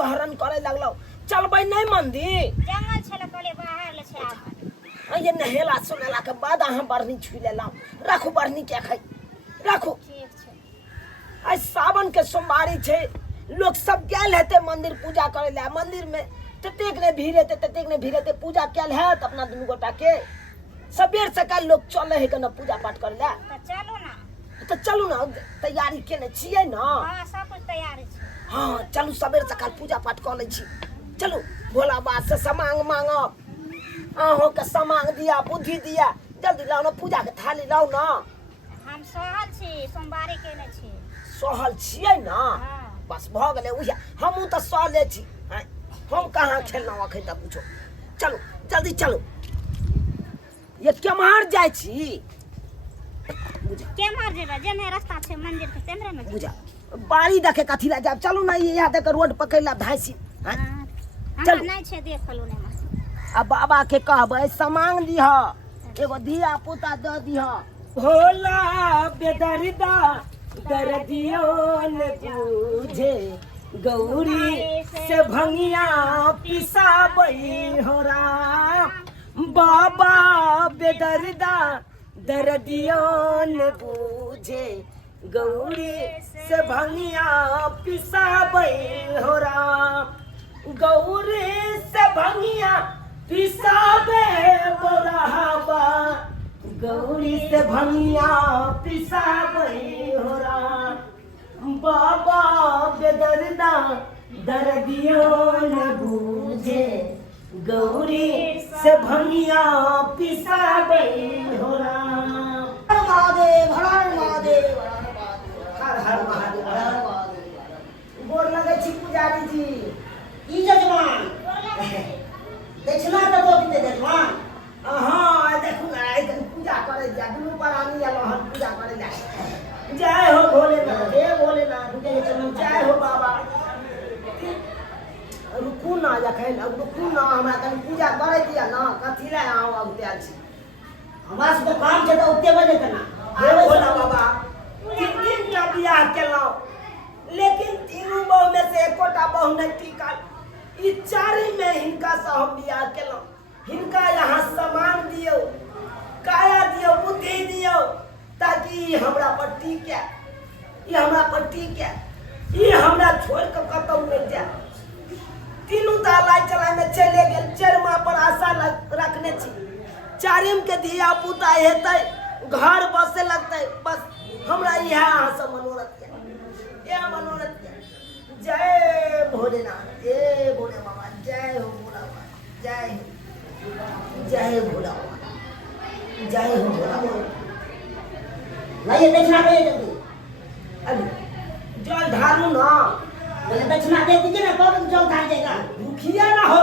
सहरन करे लगलो चलबै नहीं मंदिर जंगल छले कहले बाहर ले छै आब ये नहेला सुनेला के बाद अहाँ बरनी छुई लेला राखू बरनी के खाई राखू ठीक छै आज सावन के सोमवारी छे लोग सब गेल हेते मंदिर पूजा करे ला मंदिर में ततेक ने भीड़ हेते ततेक ने भीड़ हेते पूजा कैल है अपना दुनू गोटा के सबेर सकाल लोग चले है के पूजा पाठ करे ला तो चलू ना तैयारी केने छियै ना हां सब कुछ तैयारी छै हां चलू सबेर सकाल पूजा पाठ कर ले छी चलू भोला बाबा से समांग मांगब अहों के समांग दिया बुद्धि दिया जल्दी लाओ ना पूजा के थाली लाओ ना हम सहल छी सोमवारी केने छी सहल छियै ना हां बस भ गेले उया हमहू त सहले छी हम कहां खेलना अखन तक पूछो चलो जल्दी चलो ये केम्हार जाय छी केम्हार जेबे जेने रास्ता छै मंदिर के तेमरे में बुझा बाड़ी देखे कथी ला जाब चलू ना ये यहाँ देख रोड पकड़ ला धाइसी चलो नहीं छै देखलू ने अब बाबा के कहबै समांग दिह एगो धिया पुता द दिह भोला बेदर्दा दर्दियो ने बुझे गौरी से भंगिया पिसाबई हो राम बाबा बेदर्दा दर्दियो ने बुझे गौरी से भंगिया पिसाबई हो राम गौरी से भंगिया पिसाबे बोराबा गौरी से भंगिया पिसाबई हो राम बाबा बेदर्दा दर्दियो न बूझे गौरी से भंगिया पिसाबई हो राम महादेव हर महादेव हर हर महादेव हर महादेव गोर लगे छी पुजारी जी ई जजमान दक्षिणा तो दो दिन जजमान हां देखू ना एकदम पूजा करे जा दुनु प्राणी आलो हम पूजा करे जा जय हो भोलेनाथ हे भोलेनाथ जय चरण जय हो बाबा रुकू ना जखन रुकू ना हमरा कन पूजा करे दिया ना कथी ले आऊ अब त्याल छी हमरा से काम छै त ओते बजे केना हे भोला बाबा तीन टा बियाह केलौ लेकिन तीनों बहू में से एकोटा बहू नहीं टिकल ई चारी में हिनका से हम बियाह केलौ हिनका यहाँ सम्मान दियो काया दियो बुद्धि दियो ताकि हमरा पर टिके ई हमरा पर टिके ई हमरा छोड़ के कतौ नहीं जाए तीनों तालाई चलाय में चले गेल चरमा पर आशा रखने छी चारिम के धिया पुता हेतै घर बसे लगतै बस हमरा यहाँ से मनोरथ ये मनोरथ जय भोलेनाथ जय भोले बाबा जय हो भोला बाबा जय जय भोला बाबा जय हो भोला बाबा लाइए दक्षिणा दे जल्दी अभी जल ढालू ना बोले दक्षिणा दे दीजिए ना कब जल ढाल देगा दुखिया ना हो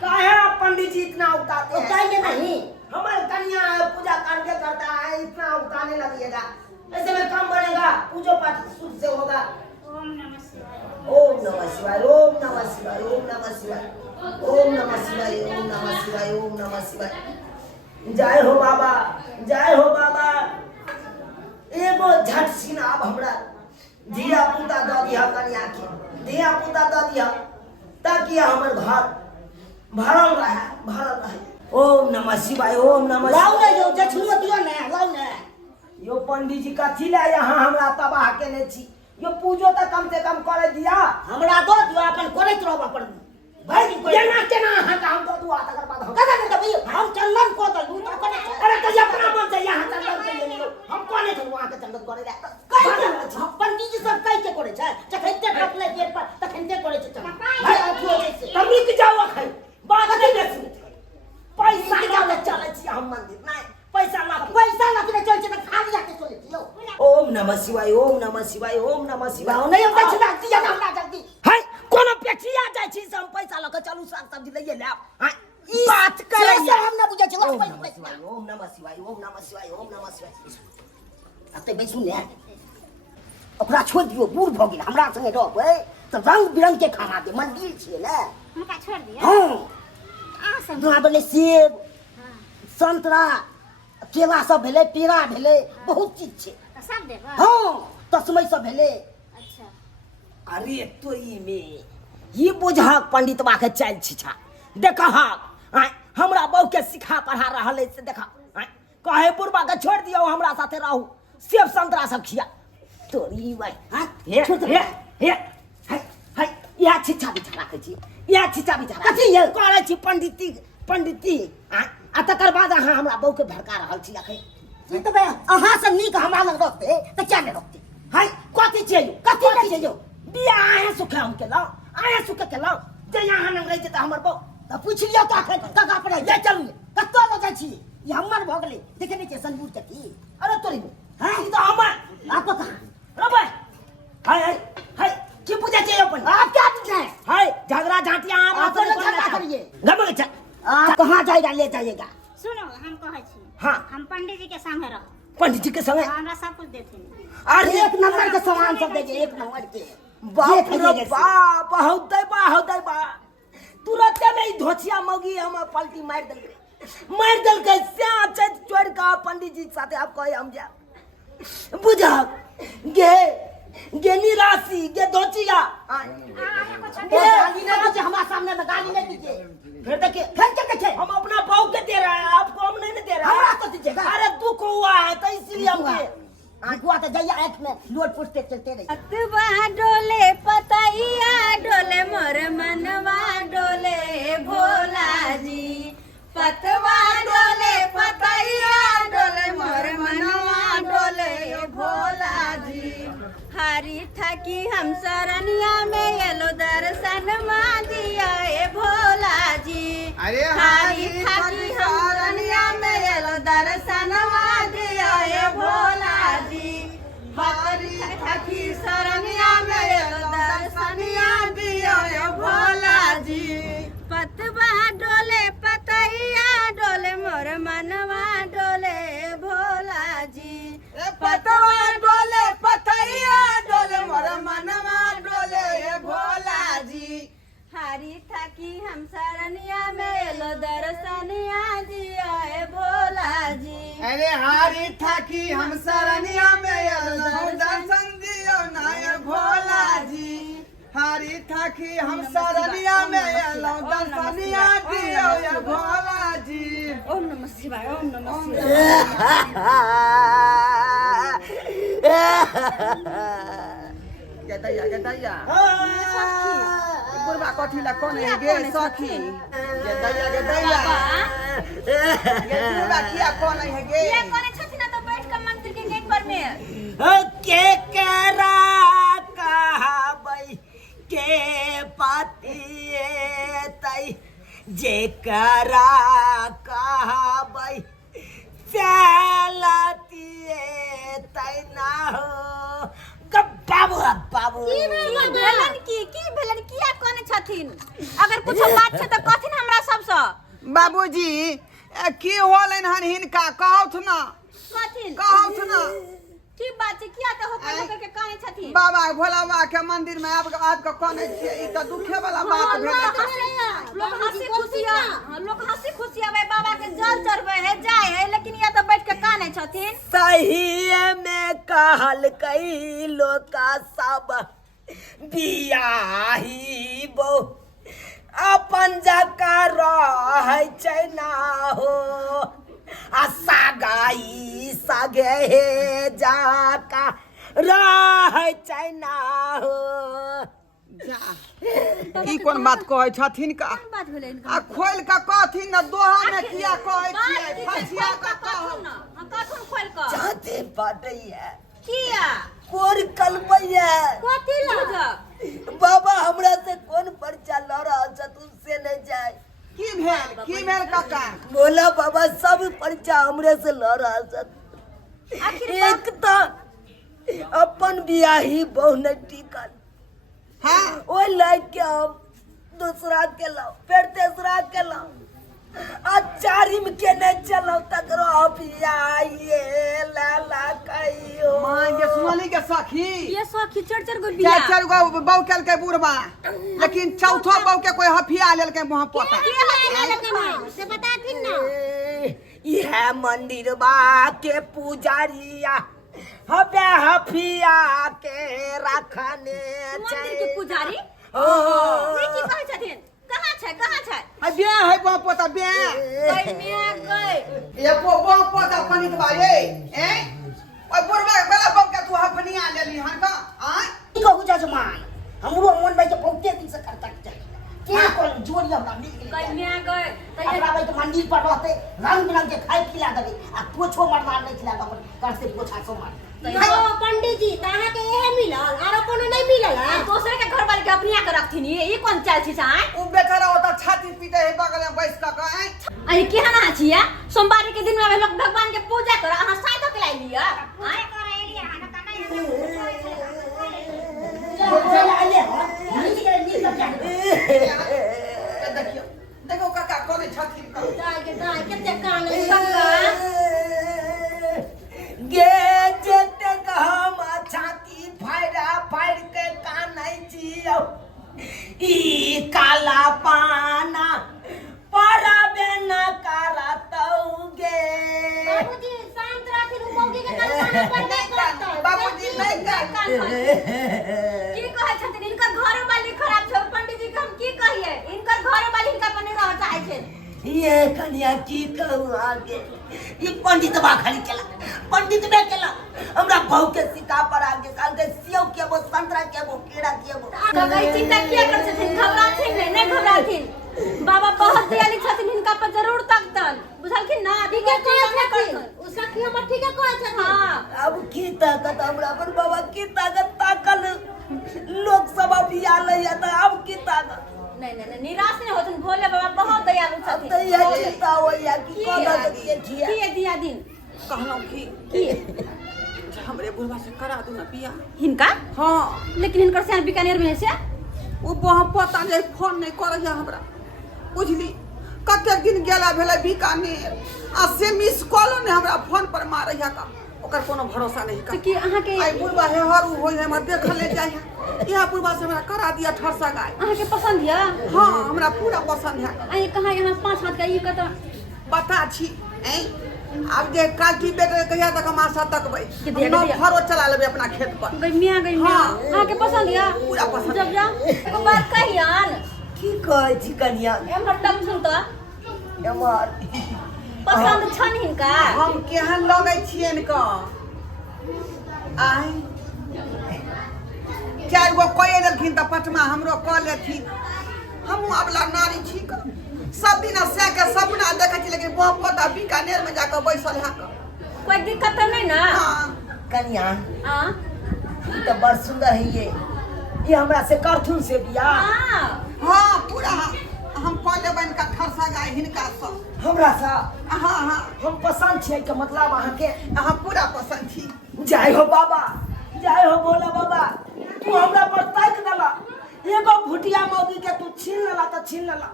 काहे पंडित जी इतना उतारते हैं चाहिए नहीं हमारे कन्या पूजा करके करता है इतना उतारने लगेगा ऐसे में काम बढ़ेगा पूजो पाठ शुद्ध से होगा ओम नमः शिवाय ओम नमः शिवाय ओम नमः शिवाय ओम नमः शिवाय ओम नमः शिवाय ओम नमः शिवाय ओम नमः शिवाय जय हो बाबा जय हो बाबा एगो झट सिनाब हमरा धिया पुता द दिया कन्या के धिया पुता द दिया ताकि हमर घर भरल रहे ओम नमः शिवाय ओम नमः लाओ ना जो जछुआ दियो ना लाओ ना यो पंडित जी कथी ले यहाँ हमरा तबाह केने छी यो पूजो त कम से कम करे दिया हमरा दो दियो अपन करैत रहब अपन भाई जी केना केना अहाँ का हम दो दुआ तकर बाद हम कदा न दबी हम चंदन को दलू तो करे अरे तो अपना मन से यहाँ चंदन के ले लो हम कोने थे वहां के चंदन करे ला कई पंडित जी सब कई के करे छै जखैते टपले पेट पर तखैते करे छै भाई अथियो छै तब रुक जाओ अखन बात नहीं बेसी पैसा का चले छी हम मंदिर नहीं पैसा लखने चल छै त खाली जाके चले छियो ओम नमः शिवाय ओम नमः शिवाय ओम नमः शिवाय नहीं हम दक्षिणा दिया ना हमरा जल्दी है कोनो पेठिया जाय छी से हम पैसा लके चलू साग सब्जी लइए लेब हां बात करे से हम ना बुझे छी ओम नमः शिवाय ओम नमः शिवाय ओम नमः शिवाय ओम नमः शिवाय अब ते बैसू ने ओकरा छोड़ दियो बूढ़ भ गेल हमरा संगे रहबै त रंग बिरंग के खाना दे मंदिर छियै ने उनका छोड़ दिया हां आ सब दुआ बोले सेब संतरा केला सब भेले पेड़ा भेले बहुत चीज छै तो सब देबा हां तस्मै सब भेले अच्छा अरे तो ई में ये बुझा पंडित बा के चल छिछा देखा हाँ हमरा बहू के सिखा पढ़ा रहा है से देखा कहे बुढ़बा के छोड़ दियो हमरा साथे रहू सेब संतरा सब खिया तोरी भाई हाँ हे या छिछा बिछा राखे छी या छिछा बिछा कथी ये करे छी पंडिती आ तकर बाद अहाँ हमरा बहू के भड़का रहल छी अखै तो बे अहाँ से नीक हमरा लग रखते त क्या ने रखते हाय कथी चाहिए बिया आए सुखे हम के लाओ आए सुखे के लाओ जे यहाँ न रह जेता हमर बहू त पूछ लियो त अखै कका पड़े ले चलू कत्तो ल जाइ छी ये हमर भ गेलै देखे नहीं छै संदूर के की अरे तोरी हां ई त हमर आप कहां रे भाई हाय की पूजा चाहिए अपन आप क्या पूछे हाय झगड़ा झांटिया आप झगड़ा करिए गम के आप कहां जाएगा ले जाइएगा सुनो हम कहै छी हाँ। हम पंडित जी के संगे रहो पंडित जी के संगे हमरा सब कुछ देथिन अरे एक नंबर के सामान सब देंगे एक नंबर के बाप रे बाप बहुत बा तुरंत में ही धोचिया मौगी हम पलटी मार दल के स्या चढ़ का पंडित जी साथे आप कहे हम जा बुझा गे निराशी गे धोचिया गाली नहीं दीजिए हमारे सामने में गाली नहीं दीजिए फिर देखिए हम अपना बहू के दे रहे हैं आपको हम नहीं दे रहे हैं तो दीजिएगा अरे दुख हुआ है तो इसलिए हम हुआ तो जैया आँख में लोट पुछते चलते रहे पतवा डोले पतैया डोले मोर मनवा डोले भोला जी पतवा डोले पतैया डोले मोर मनवा डोले भोला जी हरी थकी हम सरनिया में एलो दर्शन मां दिया ए भोला जी अरे हरी थकी हम सरनिया में एलो दर्शन मां दिया ए भोला जी हरी थकी सरनिया में एलो दर्शनिया दिया ए भोला जी पतवा डोले पतैया डोले मोर मनवा डोले भोला जी पतवा डोले पतैया डोले मोर मनवा डोले भोला जी हरी थकी हम सरनिया में लो दर्शनिया दिया ए भोला जी अरे हारी थाकी हम सरनिया में दर्शन दियो ना ये भोला जी हारी थाकी हम सरनिया में दर्शनिया दियो ये भोला जी ओम नमः शिवाय ओम नमः शिवाय गदैया बुढ़वा कथी ला कोन है गे सखी गदैया ये बुढ़वा किया कोन है गे ये कोने छथिन तो बैठ के मंदिर के गेट पर में के करा कहबै के पतिए तै जे करा कहबै चलतिए तै ना हो बाबू की भेलन किया कोने छथिन अगर कुछ बात छै त कथिन हमरा सबसे बाबूजी की होलन हन हिनका कहौथ ना कहौथ ना की बात छै किया त होकर के काहे छथिन बाबा भोला बाबा के मंदिर में आपके कोने छै ई त दुखे वाला बात भेल लोग हंसी खुशी आवे बाबा के जल चढ़वे है जाए है लेकिन ये तो बैठ के काने छथिन सही में कहल कई लोका सब बियाही बो अपन जका रहै छै ना हो आ सागाई सागे हे जाका रहै छै ना हो ई कोन बात कहै छथिन का बात भेलै आ खोल के कहथिन न दोहा में किया कहै छियै फसिया के कहौ कथुन खोल के जाते बाटैया किया कोर कलबैया कथि ला बाबा हमरा से कौन पर्चा ल रहल छ तू से नहीं जाए की भेल काका बोला बाबा सब पर्चा हमरे से ल रहल छ एक तो अपन बियाही बहु नहीं टिकल हां ओ लाइक के हम दूसरा के लाओ फिर तीसरा के लाओ चारिम के नहीं चलो तकरो अभियाए लाला कहियो मां के सुनली के सखी ये सखी चढ़ गो बिया चार गो बहू केल के बुढ़वा लेकिन चौथा बहू के कोई हफिया लेल के मुंह पोता से बता दिन ना यह मंदिर बा के पुजारिया हबे हफिया के रखने मंदिर के पुजारी ई की कहै छथिन कहाँ छै आ बे है बा पोता बे गई मिया गई ये बा पोता पानी के बारे हैं ओए बुरबा बेला बम के तू हफनिया लेली हन का आय की कहू जजमान हमरो मन में के बहुते दिन से करता चाहिए क्या कोई जोड़ी हमरा मिल गई गई मिया गई हमरा भाई तो मंदिर पर रहते रंग बिरंग के खाई खिला देबे आ पोछो मरदार नहीं खिला दबन कर से पोछा सो मार ओ पंडित जी ताहा के एहे मिलल आरो कोनो नहीं मिलल है दूसरे के घर वाले के अपनिया के रखथिन ई कौन चाल छी साई उ बेचारा होता छाती पीटे है बगल में बैठ का आय अरे केहन आ छिया सोमवार के दिन में लोग भगवान के पूजा कर अहाँ साइड के लाई लिया आय करे एलिया हां त नहीं चल आले नहीं के नीक लग देखियो देखो काका कोने छाती का जाय केते कान संगा गे जेते हम छाती फाड़ के कानै छियौ ई काला पाना परबे न करतौ गे बाबूजी शांत राखी मौगी के कान पर नहीं करता बाबूजी नहीं की कहै छथिन इनकर घर वाली खराब छै पंडित जी के हम की कहिए इनकर घर वाली इनका पर नहीं रह चाहे छै ये कन्या की कहू आगे ये पंडित बा खाली केला पंडित बे केला हमरा बहु के सीता पर आगे काल के सेव के वो संतरा के वो केरा के वो कगई चिंता किया कर छथिन घबराथिन नहीं घबराथिन बाबा बहुत दयालु छथिन इनका पर जरूर तकतन बुझलखिन ना ठीक है कोई छथिन उ सखी हमर ठीक है कोई छथिन हां अब की ताकत हमरा पर बाबा की ताकत ताकल लोग सब अभिया लैया त अब की ताकत नहीं निराश नहीं होतन भोले बाबा बहुत दयालु छथिन त ये चिंता होया की कोना के छिया की दिया दिन कहलो की हमरे बुढ़वा से करा दू ना पिया हिनका हां लेकिन इनकर से बीकानेर में से वो बहुत पता नहीं फोन नहीं करैया हमरा बुझली कते दिन गेला भेले बीकानेर आ से मिस कॉल ने हमरा फोन पर मारैया का ओकर कोनो भरोसा नहीं का कि अहाँ के आई बुढ़वा है हर होय हमर देख ले जाय यह बुढ़वा से हमरा करा दिया ठरसा गाय अहाँ के पसंद है हां हमरा पूरा पसंद है आई कहां यहाँ 5 हाथ का ई कत बता छी ए अब जे काटी बेटे कहिया तक हम आशा तकबै कि दिया, हम दिया। फरो चला लेबै अपना खेत पर गई मियां हाँ। अहाँ के पसंद है पूरा पसंद जब जा एगो बात कहियन की कहै छी कन्या एमहर टम सुन त हमर पसंद छन हिनका हम केहन लगै छियन का आई चार गो कोई लेलखिन त पटमा हमरो क लेथिन हमहू अबला नारी छी का सब दिन से के सपना देखै छी लेकिन बहुत पता बीकानेर में जाकर बैसल है का कोई दिक्कत तो नहीं ना हां कन्या हां ई त बड़ सुंदर है ये हमरा से करथुन से बियाह हां हां पूरा हम क लेबन का खरसा गाय हिनका सब हमरा सा हां हां हम पसंद छियै के मतलब अहाँ के अहाँ पूरा पसंद छी जय हो बाबा जय हो भोला बाबा तू हमरा पर ताक देला एगो भुटिया मौगी के तू छीन लेला त छीन लेला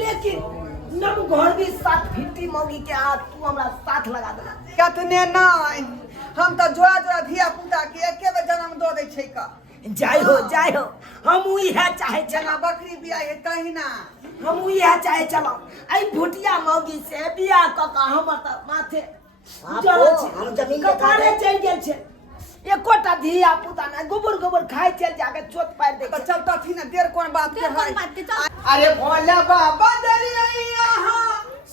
लेकिन नम घर भी साथ भिट्टी मौगी के हाथ तू हमरा साथ लगा देला कतने नहीं हम तो जोड़ा जोड़ा धिया पुता के एके बेर जन्म दो दे छै का जय हो हम इहे चाहे जना चला बकरी बिया है तहिना हम इहे चाहे चला आई भुटिया मौगी से बियाह क के हमर त माथे हम जमीन के कपारे चल गेल छै एकोटा धिया पुता ना गोबर खाए चल जाके चोट पार दे तो चलता थी ना देर कौन बात के देर कौन है बात के चल। अरे भोला बाबा दरिया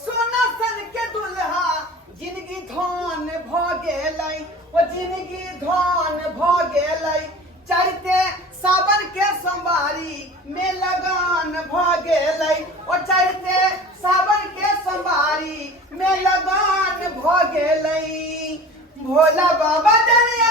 सोना सन के दुल्हा जिंदगी धन भ गेलै ओ जिंदगी धन भ गेलै चढ़ते सावन के सोमवारी में लगन भ गेलै ओ चढ़ते सावन के सोमवारी में लगन भ गेलै भोला बाबा दरिया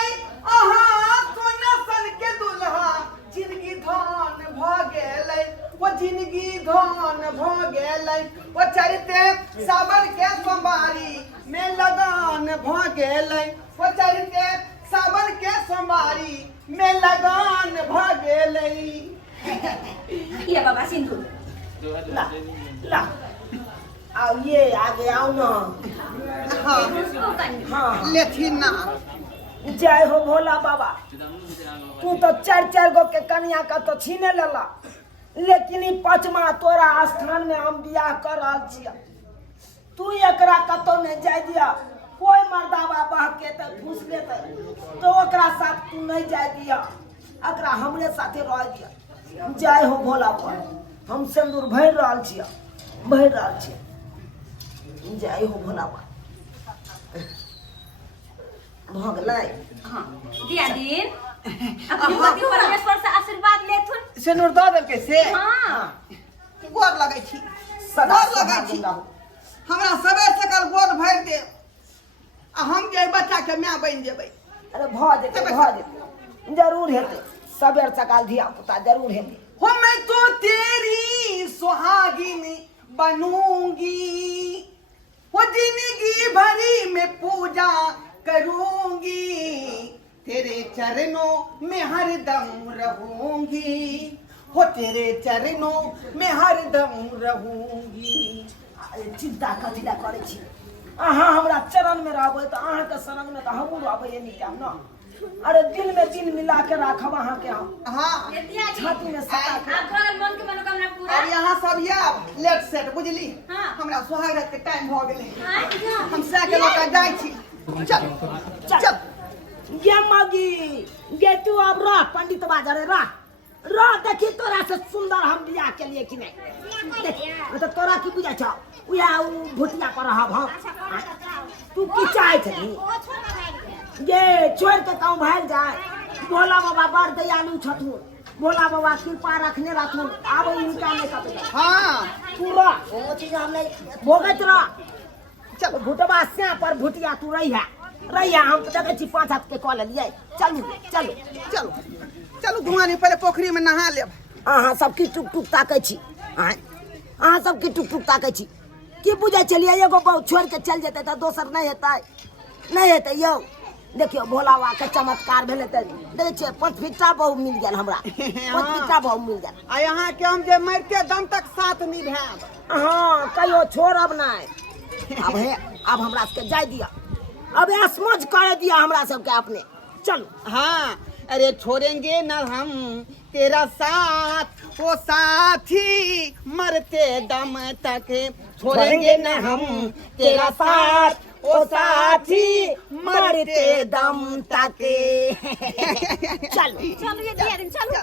अहाँ सोना सन के दुल्हा जिंदगी धन भ गेलै वो जिंदगी धन भ गेलै वो चढ़ते सावन के सोमवारी में लगन भ गेलै वो चढ़ते सावन के सोमवारी में लगन भ गेलै ये बाबा सिंदूर ला आओ ये आगे आओ ना हाँ ओ कन्या हाँ लेथिन ना जय हो भोला बाबा तू तो चार गो के कन्या का तो छीने लेला लेकिन ई पांचवा तोरा स्थान में हम बियाह कर रहल छिया तू एकरा कतो नहीं जाय दिया कोई मर्दावा बहके त घुस लेते तो ओकरा साथ तू नहीं जाय दिया एकरा हमरे साथे रह दिया जय हो भोला बाबा हम सिंदूर भर रहल छियै जय हो भोला बाबा भ गेलै हां दिया दिन अपनी पति परमेश्वर से आशीर्वाद लेथुन सिंदूर दऽ देलकै से हां गोर लगै छी सदा गोर लगै छी हमरा सबेर सकाल गोर भरि दे आ हम जे बच्चा के माय बनि जेबै अरे भ जेतै जरूर हेतै सबेर सकाल धिया पुता जरूर हेतै हो मैं तो तेरी सुहागिनी बनूंगी वो जिंदगी भरी में पूजा करूंगी तेरे चरणों में हरदम रहूंगी हो तेरे चरणों में हरदम रहूंगी अरे चिंता कथी ला करै छी अहाँ हमरा चरण में रहबै तऽ अहाँ के शरण में तऽ हमहूँ रहबै एनी टाइम न अरे दिल में दिल मिला के राखब अहाँ के हम हाँ छाती में सटा के आप घर मन के मनोकामना पूरा और यहाँ सब ये लेट सेट बुझली हाँ। हमरा सुहाग के टाइम भ गेलै हां हम साइकिल लऽ जाइ छी चल चल गे मगी गे तू अब रह पंडित बाजरे रह देखी तोरा से सुंदर हम बियाह के लिए कि नहीं देख तो तोरा की बुझा छौ उया उ भुटिया पर रहब हम तू की चाहे छही गे छोड़ के कहूं भाग जाए भोला बाबा बड़ दयालु छथुन भोला बाबा कृपा रखने रहथुन आब इनका नहीं कते हाँ तू रह वो चीज हम नहीं भोगत रह चल भुटवा से पर भुटिया तू रहिया हम देखे छी 5 हाथ के कॉल लिए चलू चलो चलो धुआनी पहले पोखरी में नहा लेब अहाँ सब की टुक टुक ताकै छी अहाँ सब की टुक टुक ताकै छी की बुझै छलियै एगो बहुत छोड़ के चल जेतै तऽ दोसर नहीं हेतै यौ देखियो भोला बाबा के चमत्कार भेलै तऽ देखे छियै 5 फीटा बहु मिल गेल हमरा 5 फीटा बहु मिल गेल आ यहाँ के हम जे मरते दम तक साथ निभाएब हाँ कहियो छोड़ब नहीं अब हमरा सबके जाय दिया अब ऐसमझ कर दिया हमरा सबके अपने चलो हाँ अरे छोड़ेंगे न हम तेरा साथ वो साथी मरते दम तक छोड़ेंगे न हम तेरा साथ वो साथी मरते दम तक चलो चलो ये दिया दिन चलो